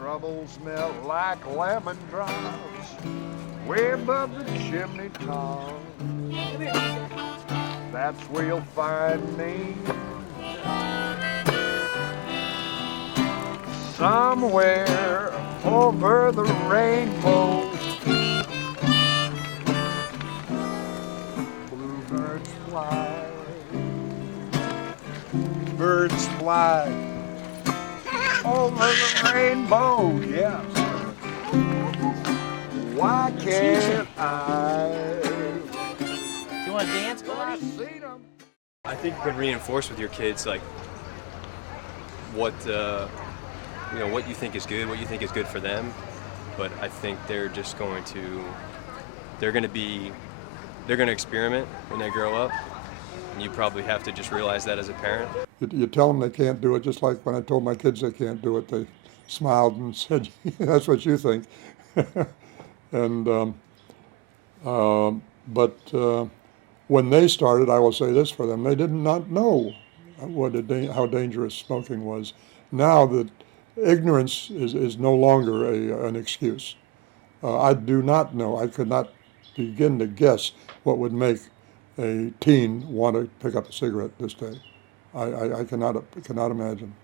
troubles melt like lemon drops way above the chimney top. That's where you'll find me, somewhere over the rainbow. Bluebirds fly, birds fly over the rainbow, yes. Why can't I? Do you want to dance, buddy? I think you can reinforce with your kids like what what you think is good, what you think is good for them. But I think they're going to experiment when they grow up. And you probably have to just realize that as a parent. You tell them they can't do it, just like when I told my kids they can't do it, they smiled and said, that's what you think. And but when they started, I will say this for them, they did not know how dangerous smoking was. Now that ignorance is no longer an excuse. I do not know, I could not begin to guess what would make a teen want to pick up a cigarette this day. I cannot imagine.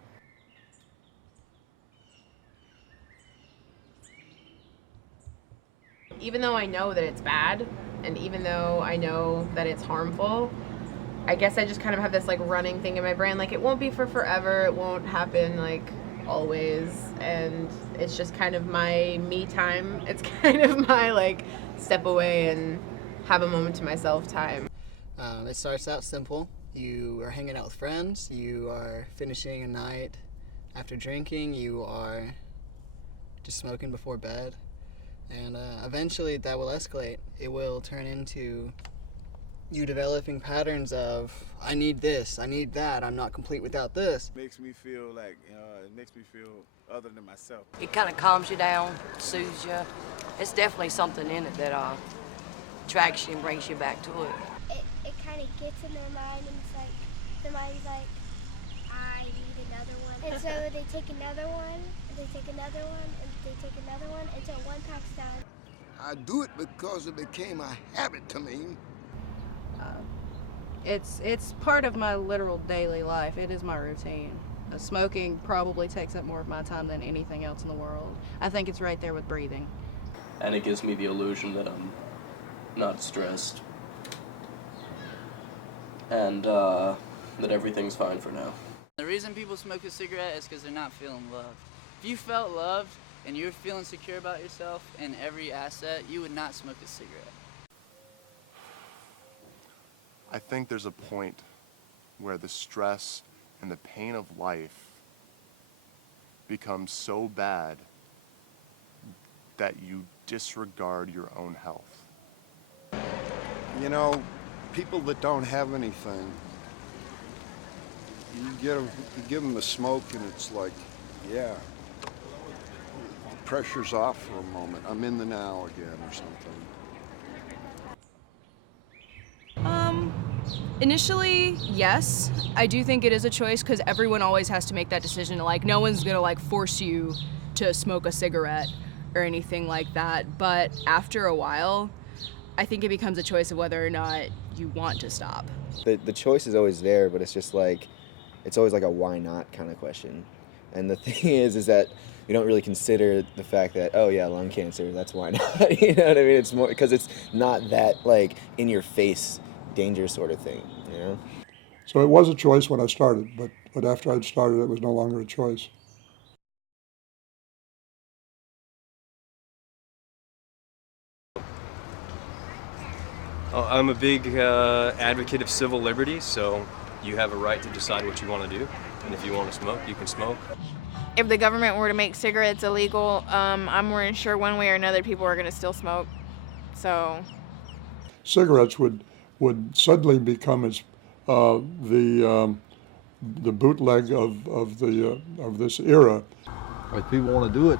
Even though I know that it's bad, and even though I know that it's harmful, I guess I just kind of have this like running thing in my brain, like it won't be for forever, it won't happen like always, and it's just kind of my me time. It's kind of my like step away and have a moment to myself time. It starts out simple. You are hanging out with friends, you are finishing a night after drinking, you are just smoking before bed, and eventually that will escalate. It will turn into you developing patterns of, I need this, I need that, I'm not complete without this. It makes me feel like, it makes me feel other than myself. It kind of calms you down, soothes you. It's definitely something in it that attracts you and brings you back to it. It kind of gets in their mind, and it's like, the mind's like, I need another one. And so they take another one, and they take another one, and they take another one, until one pack's done. I do it because it became a habit to me. It's part of my literal daily life. It is my routine. Smoking probably takes up more of my time than anything else in the world. I think it's right there with breathing. And it gives me the illusion that I'm not stressed. And that everything's fine for now. The reason people smoke a cigarette is because they're not feeling loved. If you felt loved and you're feeling secure about yourself in every asset, you would not smoke a cigarette. I think there's a point where the stress and the pain of life becomes so bad that you disregard your own health. You know, people that don't have anything, you give them a smoke and it's like, yeah, the pressure's off for a moment. I'm in the now again or something. Initially, yes. I do think it is a choice because everyone always has to make that decision. Like, no one's gonna like force you to smoke a cigarette or anything like that. But after a while, I think it becomes a choice of whether or not you want to stop. The choice is always there, but it's just like, it's always like a why not kind of question. And the thing is that you don't really consider the fact that, oh yeah, lung cancer, that's why not. You know what I mean? It's more because it's not that like in your face danger sort of thing, you know? So it was a choice when I started, but after I'd started, it was no longer a choice. I'm a big advocate of civil liberties, so you have a right to decide what you want to do. And if you want to smoke, you can smoke. If the government were to make cigarettes illegal, I'm more than sure one way or another people are going to still smoke. So Cigarettes would suddenly become as the bootleg of this era. If people want to do it,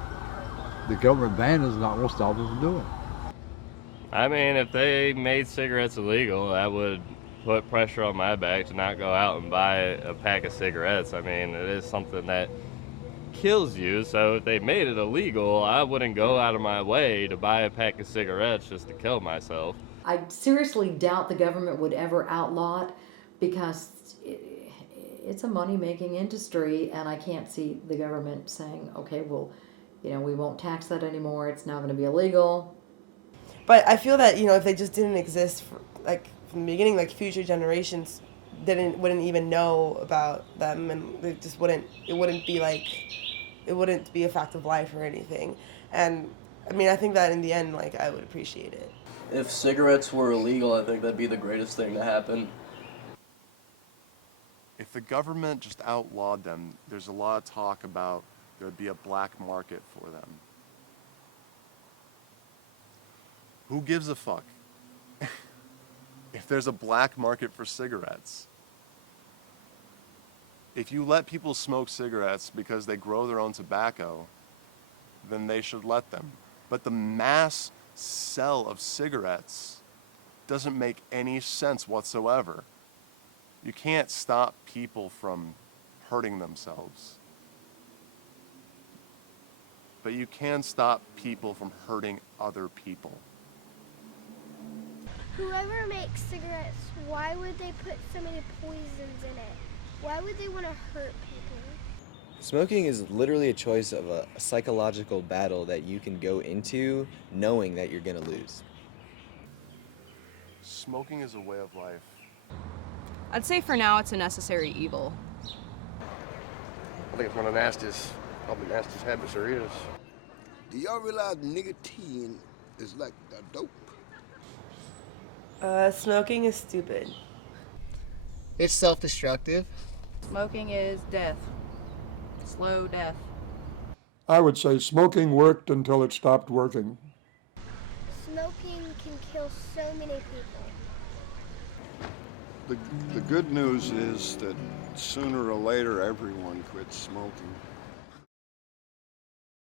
the government ban is not going to stop them from doing it. I mean, if they made cigarettes illegal, that would put pressure on my back to not go out and buy a pack of cigarettes. I mean, it is something that kills you, so if they made it illegal, I wouldn't go out of my way to buy a pack of cigarettes just to kill myself. I seriously doubt the government would ever outlaw it because it's a money-making industry, and I can't see the government saying, okay, well, you know, we won't tax that anymore, it's now going to be illegal. But I feel that, you know, if they just didn't exist like from the beginning, like future generations wouldn't even know about them, and it wouldn't be a fact of life or anything. And I mean, I think that in the end, like, I would appreciate it. If cigarettes were illegal, I think that'd be the greatest thing to happen. If the government just outlawed them, there's a lot of talk about there would be a black market for them. Who gives a fuck? If there's a black market for cigarettes. If you let people smoke cigarettes because they grow their own tobacco, then they should let them. But the mass sell of cigarettes doesn't make any sense whatsoever. You can't stop people from hurting themselves. But you can stop people from hurting other people. Whoever makes cigarettes, why would they put so many poisons in it? Why would they want to hurt people? Smoking is literally a choice of a psychological battle that you can go into knowing that you're going to lose. Smoking is a way of life. I'd say for now it's a necessary evil. I think it's one of the nastiest, probably nastiest habits there is. Do y'all realize nicotine is like the dope? Smoking is stupid. It's self-destructive. Smoking is death. Slow death. I would say smoking worked until it stopped working. Smoking can kill so many people. The good news is that sooner or later everyone quits smoking.